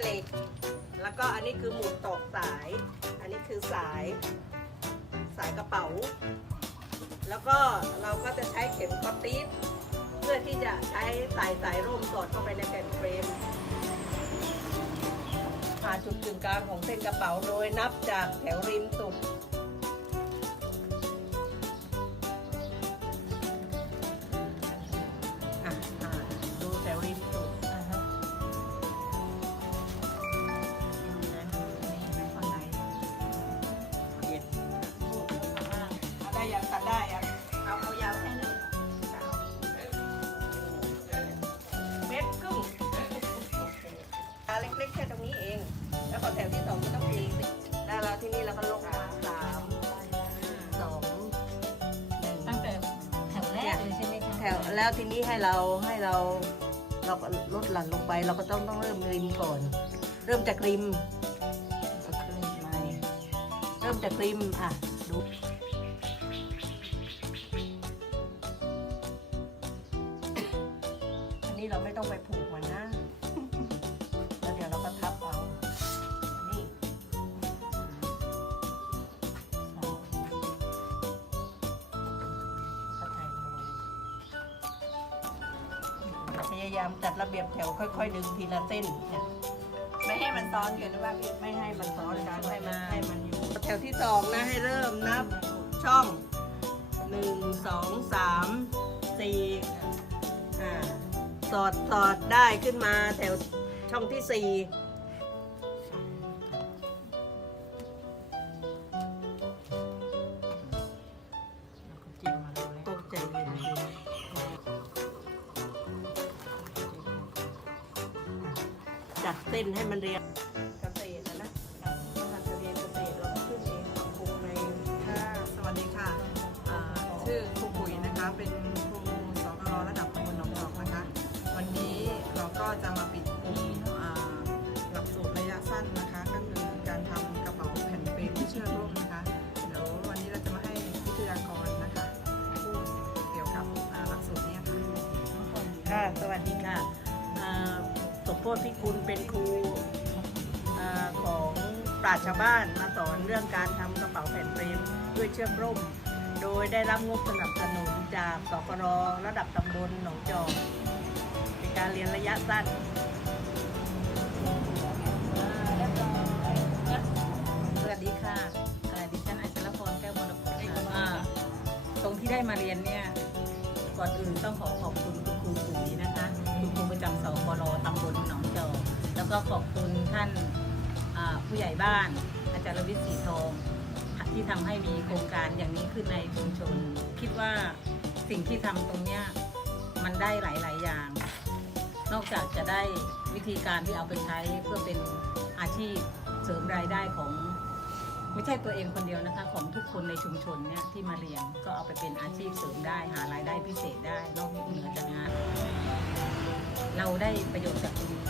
เหล็ก แล้วก็อันนี้คือหมุนตอกสาย อันนี้คือสาย สายกระเป๋า แล้วก็เราก็จะใช้เข็มกอติฟเพื่อที่จะใช้สายสายร่มสอดเข้าไปในแผ่นเฟรมผ่าจุดกึ่งกลางของเส้นกระเป๋าโดยนับจากแถวริมสุด แถวแล้วทีนี้ให้เราให้เราเราก็ลดหลั่นลงไป เราก็ต้องต้องเริ่มริมก่อน เริ่มจากริมก็ขึ้นไม่เริ่มจากริมอะดูอันนี้เราไม่ต้องไปผูกมันนะ ยพยายามจัดระเบียบแถวค่อย ๆ ดึงทีละเส้นเนี่ยไม่ให้มันซ้อนกันนะว่าพี่ไม่ให้มันซ้อนกันให้มันให้มันอยู่ แถวที่สองนะให้เริ่มนับช่องหนึ่งสองสามสี่อ่าสอดสอดได้ขึ้นมาแถวช่องที่สี่ จัดเส้นให้มันเรียงเกษตรนะนะถ้าจะเรียนเกษตรเราก็ขึ้นเองปรับปรุงในค่ะ สวัสดีค่ะอ่าชื่อครูปุ๋ยนะคะ เป็นครูสกรระดับตำบลหนองจอกนะคะ วันนี้เราก็จะมาปิดกลุ่มอ่าหลักสูตรระยะสั้นนะคะ ก็คือการทำกระเป๋าแผ่นเฟรมที่เชื่อมร่มนะคะ เดี๋ยววันนี้เราจะมาให้วิทยากรนะคะพูดเกี่ยวกับอ่าหลักสูตรนี้ค่ะ ค่ะ สวัสดีค่ะอ่า สมโพธิพิคุณเป็นครูอ่าของปราชญ์ชาวบ้านมาสอนเรื่องการทำกระเป๋าแผ่นเฟรมด้วยเชือกร่ม โดยได้รับงบสนับสนุนจากสกรระดับตำบลหนองจอกเป็นการเรียนระยะสั้นสวัสดีค่ะเอ่อดิฉันอัชรพรแก้วมรกตค่ะอ่าตรงที่ได้มาเรียนเนี่ย ก่อนอื่นต้องขอขอบคุณ ก็ขอบคุณท่านผู้ใหญ่บ้าน อาจารย์วิทย์สีทอง ที่ทำให้มีโครงการอย่างนี้ขึ้นในชุมชน คิดว่าสิ่งที่ทำตรงเนี้ยมันได้หลาย ๆ อย่าง นอกจากจะได้วิธีการที่เอาไปใช้เพื่อเป็นอาชีพเสริมรายได้ของไม่ใช่ตัวเองคนเดียวนะคะ ของทุกคนในชุมชนเนี่ยที่มาเรียนก็เอาไปเป็นอาชีพเสริมได้หารายได้พิเศษได้นอกเหนือจากงาน เราได้ประโยชน์จากตรงนี้